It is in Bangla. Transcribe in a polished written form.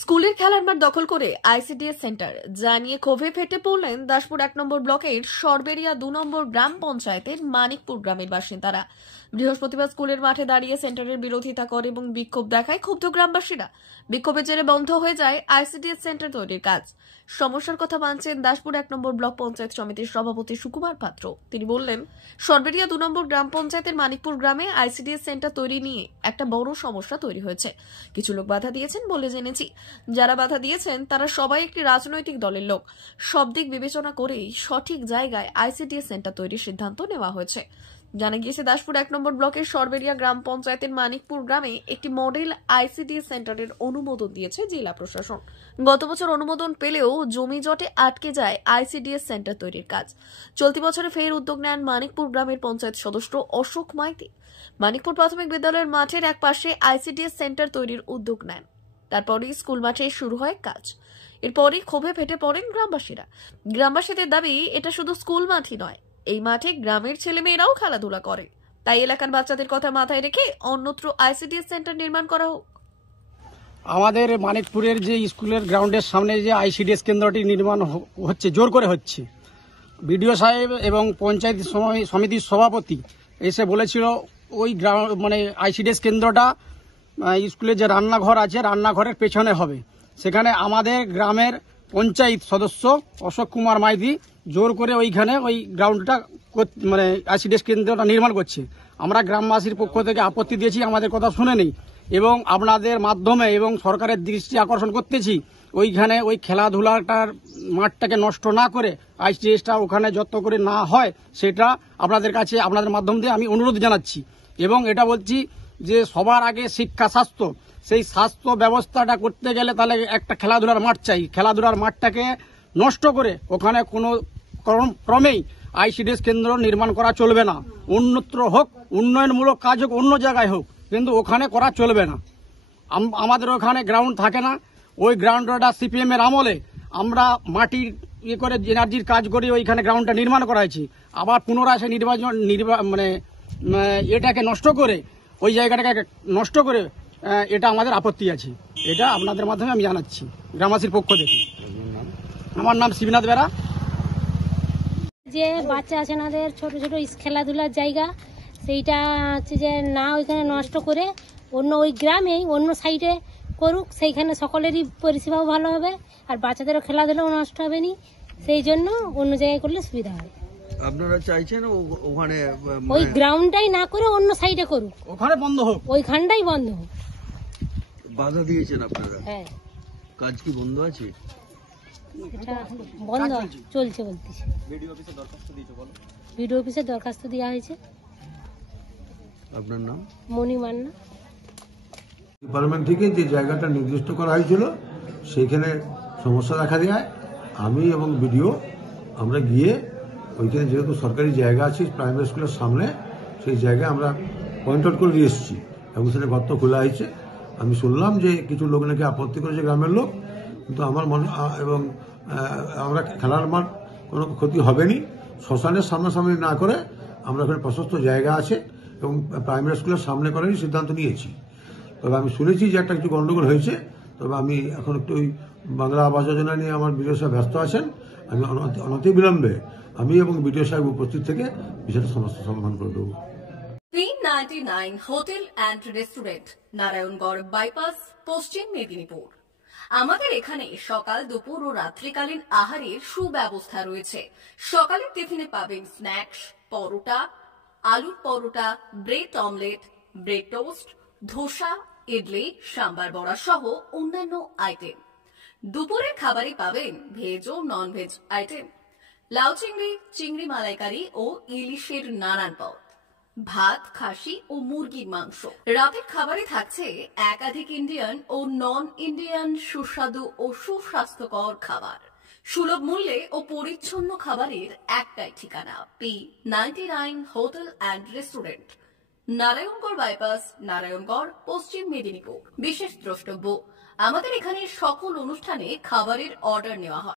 স্কুলের খেলার মাঠ দখল করে আইসিডিএস সেন্টার, যা নিয়ে ক্ষোভে ফেটে পড়লেন দাসপুর 1 নম্বর ব্লকের সরবেরিয়া 2 নম্বর গ্রাম পঞ্চায়েতের মানিকপুর গ্রামের বাসিন্দারা। বৃহস্পতিবার স্কুলের মাঠে দাঁড়িয়ে সেন্টারের বিরোধিতা করে এবং বিক্ষোভ দেখায় ক্ষুব্ধ গ্রামবাসীরা। বিক্ষোভের জেরে বন্ধ হয়ে যায় আইসিডিএস সেন্টার তৈরির কাজ। সমস্যার কথা মানছেন দাসপুর 1 নম্বর ব্লক পঞ্চায়েত সমিতির সভাপতি সুকুমার পাত্র। তিনি বললেন, সরবেরিয়া 2 নম্বর গ্রাম পঞ্চায়েতের মানিকপুর গ্রামে আইসিডিএস সেন্টার তৈরি নিয়ে একটা বড় সমস্যা তৈরি হয়েছে। কিছু লোক বাধা দিয়েছেন বলে জেনেছি। যারা বাধা দিয়েছেন তারা সবাই একটি রাজনৈতিক দলের লোক। সব দিক বিবেচনা করেই সঠিক জায়গায় আইসিডিএস সেন্টার তৈরির সিদ্ধান্ত নেওয়া হয়েছে। জানা গিয়েছে, দাসপুর 1 নম্বর ব্লকের সরবেরিয়া গ্রাম পঞ্চায়েতের মানিকপুর গ্রামে একটি মডেল আইসিডিএস সেন্টারের অনুমোদন দিয়েছে জেলা প্রশাসন। গত বছর অনুমোদন পেলেও জমি জটে আটকে যায় আইসিডিএস সেন্টার তৈরির কাজ। চলতি বছরে ফের উদ্যোগ নেন মানিকপুর গ্রামের পঞ্চায়েত সদস্য অশোক মাইতি। মানিকপুর প্রাথমিক বিদ্যালয়ের মাঠের এক পাশে আইসিডিএস সেন্টার তৈরির উদ্যোগ নেন। তারপরেই স্কুল মাঠে শুরু হয় কাজ। এরপরই ক্ষোভে ফেটে পড়েন গ্রামবাসীরা। গ্রামবাসীদের দাবি, এটা শুধু স্কুল মাঠই নয়, এই মাঠে গ্রামের ছেলেমেয়েরাও খেলাধুলা করে। তাই এলাকার বাচ্চাদের কথা মাথায় রেখে অন্যত্র আইসিডিএস সেন্টার নির্মাণ করা হোক। আমাদের মানিকপুরের যে স্কুলের গ্রাউন্ডের সামনে যে আইসিডিএস কেন্দ্রটি নির্মাণ হচ্ছে, জোর করে হচ্ছে। বিডিও সাহেব এবং পঞ্চায়েত সমিতির সভাপতি এসে বলেছিল ওই মানে আইসিডিএস কেন্দ্রটা স্কুলের যে রান্নাঘর আছে, রান্নাঘরের পেছনে হবে। সেখানে আমাদের গ্রামের পঞ্চায়েত সদস্য অশোক কুমার মাইতি জোর করে ওইখানে ওই গ্রাউন্ডটা মানে আইসিডিএস কেন্দ্রটা নির্মাণ করছে। আমরা গ্রামবাসীর পক্ষ থেকে আপত্তি দিয়েছি, আমাদের কথা শুনে নেই, এবং আপনাদের মাধ্যমে এবং সরকারের দৃষ্টি আকর্ষণ করতেছি, ওইখানে ওই খেলাধুলাটার মাঠটাকে নষ্ট না করে আইসিডিএসটা ওখানে যত করে না হয় সেটা আপনাদের কাছে আপনাদের মাধ্যম দিয়ে আমি অনুরোধ জানাচ্ছি। এবং এটা বলছি যে সবার আগে শিক্ষা, স্বাস্থ্য, সেই স্বাস্থ্য ব্যবস্থাটা করতে গেলে তাহলে একটা খেলাধুলার মাঠ চাই। খেলাধুলার মাঠটাকে নষ্ট করে ওখানে কোনো ক্রমেই আইসিডিএস কেন্দ্র নির্মাণ করা চলবে না। অন্যত্র হোক, উন্নয়নমূলক কাজ হোক, অন্য জায়গায় হোক, কিন্তু ওখানে করা চলবে না। আমাদের ওখানে গ্রাউন্ড থাকে না। ওই গ্রাউন্ডটা সিপিএম এর আমলে আমরা মাটির করে এনার্জির কাজ করে ওইখানে গ্রাউন্ডটা নির্মাণ করা হয়েছে। আবার পুনরায় সে মানে এটাকে নষ্ট করে, ওই জায়গাটাকে নষ্ট করে, এটা আমাদের আপত্তি আছে। এটা আপনাদের মাধ্যমে আমি জানাচ্ছি গ্রামবাসীর পক্ষ থেকে। আমার নাম শিবনাথ বেরা। যে বাচ্চা আছে ওদের ছোট ছোট খেলাধুলার জায়গা, সেইটা হচ্ছে যে না ওইখানে নষ্ট করে অন্য ওই গ্রামেই অন্য সাইডে করুক, সেইখানে সকলেরই পরিষেবাও ভালো হবে আর বাচ্চাদেরও খেলাধুলাও নষ্ট হবে না। সেই জন্য অন্য জায়গায় করলে সুবিধা হয়। আপনারা চাইছেন ওখানে ওই গ্রাউন্ডটাই না করে অন্য সাইডে করুক, ওখানে বন্ধ হোক, ওইখানটাই বন্ধ হোক। বাধা দিয়েছেন আপনারা? হ্যাঁ। কাজ কি বন্ধ আছে? এটা বন্ধ চলছে বলতেছে। বিডিও অফিসে দরখাস্ত দেওয়া হয়েছে। আপনার নাম? মণি মান্না। ডিপার্টমেন্ট থেকে যে জায়গাটা নির্দিষ্ট করা হয়েছিল সেইখানে সমস্যা দেখা দেয়। আমি এবং বিডিও আমরা গিয়ে ওইখানে যেহেতু সরকারি জায়গা আছে প্রাইমারি স্কুলের সামনে, সেই জায়গায় আমরা পয়েন্ট আউট করে দিয়ে এসেছি এবং সেটা গর্ত খোলা হয়েছে। আমি শুনলাম যে কিছু লোক নাকি আপত্তি করেছে, গ্রামের লোক, কিন্তু আমার মনে এবং আমরা খেলার মাঠ কোনো ক্ষতি হবে নি। শ্মশানের সামনাসামনি না করে আমরা ওখানে প্রশস্ত জায়গা আছে এবং প্রাইমারি স্কুলের সামনে করারই সিদ্ধান্ত নিয়েছি। তবে আমি শুনেছি যে একটা কিছু গন্ডগোল হয়েছে। তবে আমি এখন একটু ওই বাংলা আবাস যোজনা নিয়ে আমার বিডিও সাহেব ব্যস্ত আছেন। আমি অনতি বিলম্বে আমি এবং বিডিও সাহেব উপস্থিত থেকে বিষয়টা সমস্ত সমাধান করে দেবো। 399 hotel and restaurant, Narayangarh bypass, পশ্চিম মেদিনীপুর। আমাদের এখানে সকাল, দুপুর ও রাত্রিকালীন আহারের সুব্যবস্থা রয়েছে। সকালের টিফিনে পাবেন স্ন্যাক্স, পরোটা, আলুর paratha, bread omelette, bread toast, dosa, idli, sambar vada সহ অন্যান্য আইটেম। দুপুরের খাবারে পাবেন ভেজ ও নন ভেজ আইটেম, লাউ চিংড়ি, চিংড়ি মালাইকারি ও ইলিশের নানান পদ, ভাত, খাসি ও মুরগির মাংস। রাতের খাবারে থাকছে একাধিক ইন্ডিয়ান ও নন ইন্ডিয়ান সুস্বাদু ও সুস্বাস্থ্যকর খাবার। সুলভ মূল্যে ও পরিচ্ছন্ন খাবারের একটাই ঠিকানা, P99 hotel and restaurant, Narayangarh bypass, Narayangarh, পশ্চিম মেদিনীপুর। বিশেষ দ্রষ্টব্য, আমাদের এখানে সকল অনুষ্ঠানে খাবারের অর্ডার নেওয়া হয়।